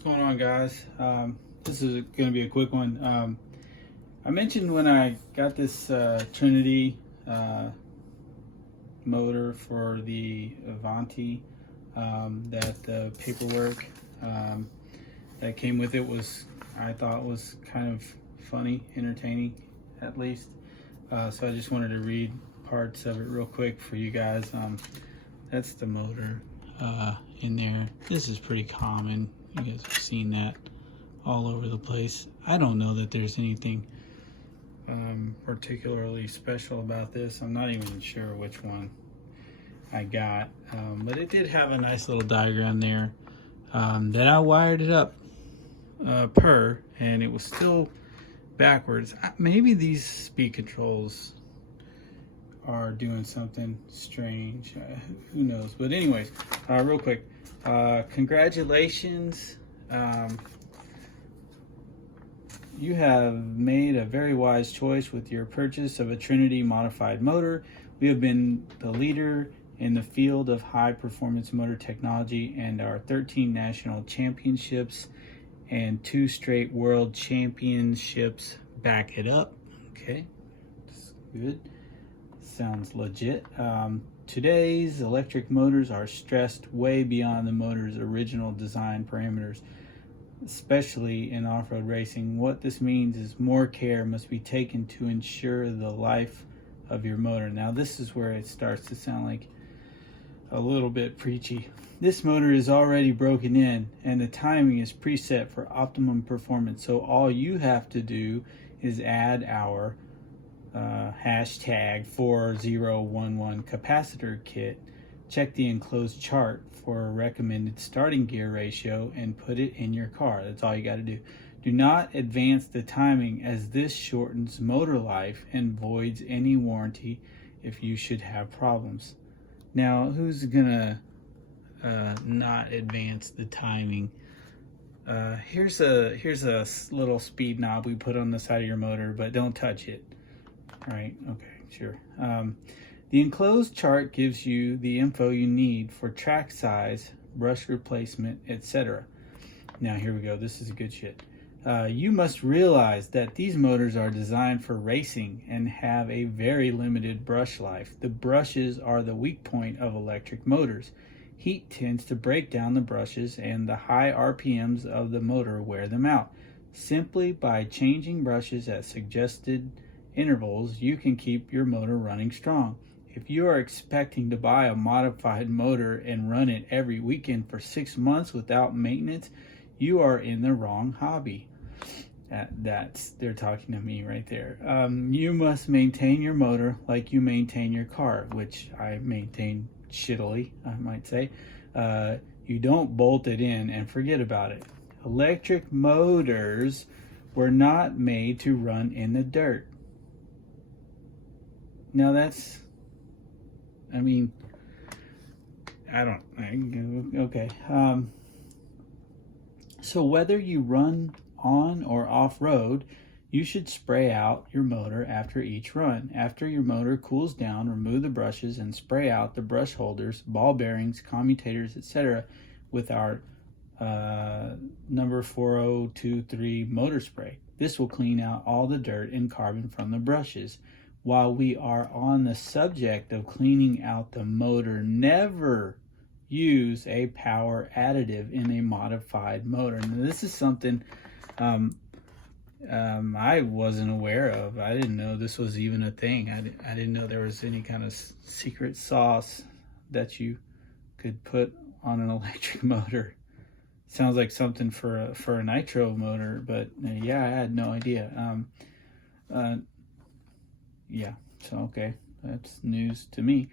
What's going on, guys? This is going to be a quick one. I mentioned when I got this Trinity motor for the Avanti that the paperwork that came with it I thought was kind of funny, entertaining at least. So I just wanted to read parts of it real quick for you guys. That's the motor in there. This is pretty common. You guys have seen that all over the place. I don't know that there's anything particularly special about this. I'm not even sure which one I got, but it did have a nice little diagram there that I wired it up and it was still backwards. Maybe these speed controls are doing something strange. Who knows? But anyways, real quick, congratulations. You have made a very wise choice with your purchase of a Trinity modified motor. We have been the leader in the field of high performance motor technology, and our 13 national championships and 2 straight world championships back it up. Okay, that's good. Sounds legit. Today's electric motors are stressed way beyond the motor's original design parameters, especially in off-road racing. What this means is more care must be taken to ensure the life of your motor. Now this is where it starts to sound like a little bit preachy. This motor is already broken in and the timing is preset for optimum performance. So all you have to do is add our hashtag 4011 capacitor kit, check the enclosed chart for a recommended starting gear ratio, and put it in your car. That's all you got to do. Do not advance the timing, as this shortens motor life and voids any warranty if you should have problems. Now, who's gonna not advance the timing? Here's a little speed knob we put on the side of your motor, but don't touch it. Right, okay, sure. The enclosed chart gives you the info you need for track size, brush replacement, etc. Now here we go, this is good shit. You must realize that these motors are designed for racing and have a very limited brush life. The brushes are the weak point of electric motors. Heat tends to break down the brushes, and the high RPMs of the motor wear them out. Simply by changing brushes at suggested intervals, you can keep your motor running strong. If you are expecting to buy a modified motor and run it every weekend for 6 months without maintenance, you are in the wrong hobby. They're talking to me right there. You must maintain your motor like you maintain your car, which I maintain shittily, I might say. You don't bolt it in and forget about it. Electric motors were not made to run in the dirt. Now that's, I mean, okay. So whether you run on or off-road, you should spray out your motor after each run. After your motor cools down, remove the brushes and spray out the brush holders, ball bearings, commutators, etc. with our number 4023 motor spray. This will clean out all the dirt and carbon from the brushes. While we are on the subject of cleaning out the motor, never use a power additive in a modified motor. Now, this is something I wasn't aware of. I didn't know this was even a thing. I didn't know there was any kind of secret sauce that you could put on an electric motor. Sounds like something for a nitro motor, but yeah, I had no idea. Yeah, so okay, that's news to me.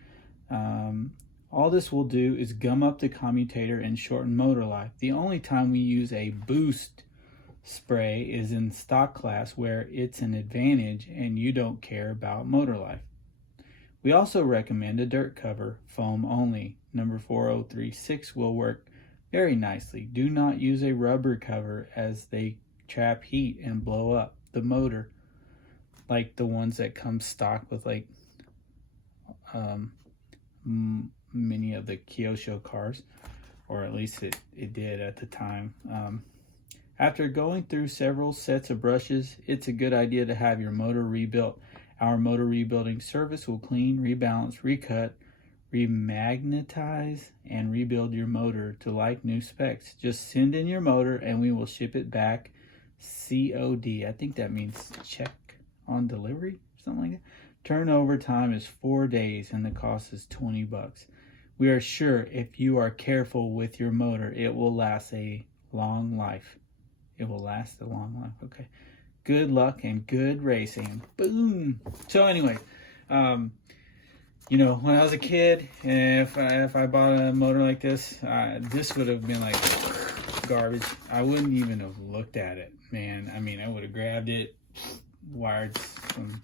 All this will do is gum up the commutator and shorten motor life. The only time we use a boost spray is in stock class, where it's an advantage and you don't care about motor life. We also recommend a dirt cover, foam only. Number 4036 will work very nicely. Do not use a rubber cover, as they trap heat and blow up the motor, like the ones that come stock with like many of the Kyosho cars, or at least it did at the time. After going through several sets of brushes, it's a good idea to have your motor rebuilt. Our motor rebuilding service will clean, rebalance, recut, remagnetize, and rebuild your motor to like new specs. Just send in your motor and we will ship it back COD. I think that means check on delivery, something like that. Turnover time is 4 days and the cost is $20. We are sure if you are careful with your motor, it will last a long life. It will last a long life. Okay. Good luck and good racing. Boom. So anyway, you know, when I was a kid, if I bought a motor like this, this would have been like garbage. I wouldn't even have looked at it, man. I mean, I would have grabbed it, wired some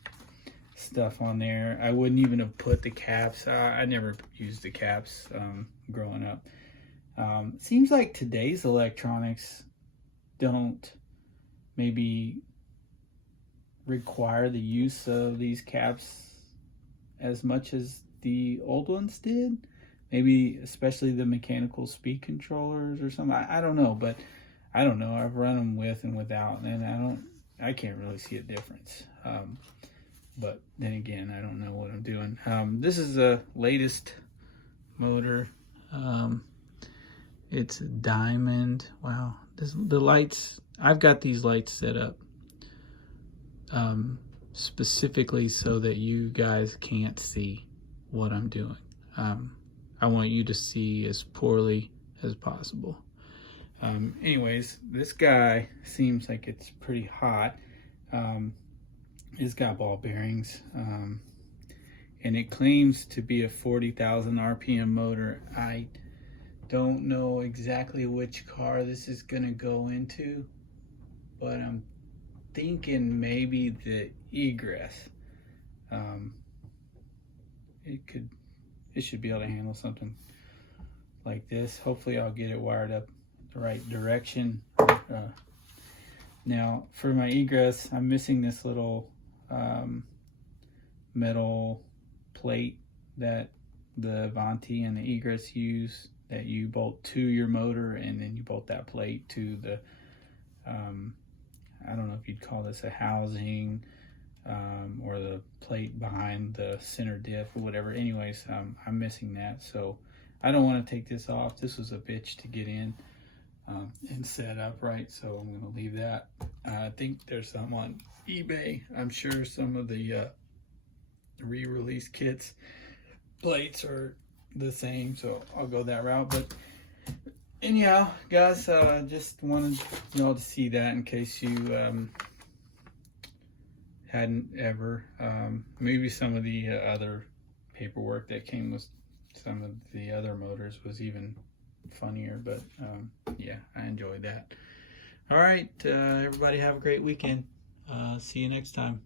stuff on there. I wouldn't even have put the caps. I never used the caps growing up. Seems like today's electronics don't maybe require the use of these caps as much as the old ones did. Maybe especially the mechanical speed controllers or something. I don't know, but I don't know. I've run them with and without, and I can't really see a difference. But then again, I don't know what I'm doing. This is the latest motor. It's a diamond. Wow. The lights, I've got these lights set up specifically so that you guys can't see what I'm doing. I want you to see as poorly as possible. Anyways, this guy seems like it's pretty hot. It's got ball bearings, and it claims to be a 40,000 RPM motor. I don't know exactly which car this is gonna go into, but I'm thinking maybe the egress. It should be able to handle something like this. Hopefully I'll get it wired up the right direction. Now for my egress, I'm missing this little metal plate that the Avanti and the egress use, that you bolt to your motor, and then you bolt that plate to the I don't know if you'd call this a housing, or the plate behind the center diff or whatever. Anyways, I'm missing that, so I don't want to take this off. This was a bitch to get in and set up right, so I'm going to leave that. I think there's some on eBay. I'm sure some of the re-release kits plates are the same, so I'll go that route. But anyhow, guys, just wanted y'all to see that in case you hadn't ever. Maybe some of the other paperwork that came with some of the other motors was even funnier, but yeah, I enjoyed that. All right, everybody have a great weekend. See you next time.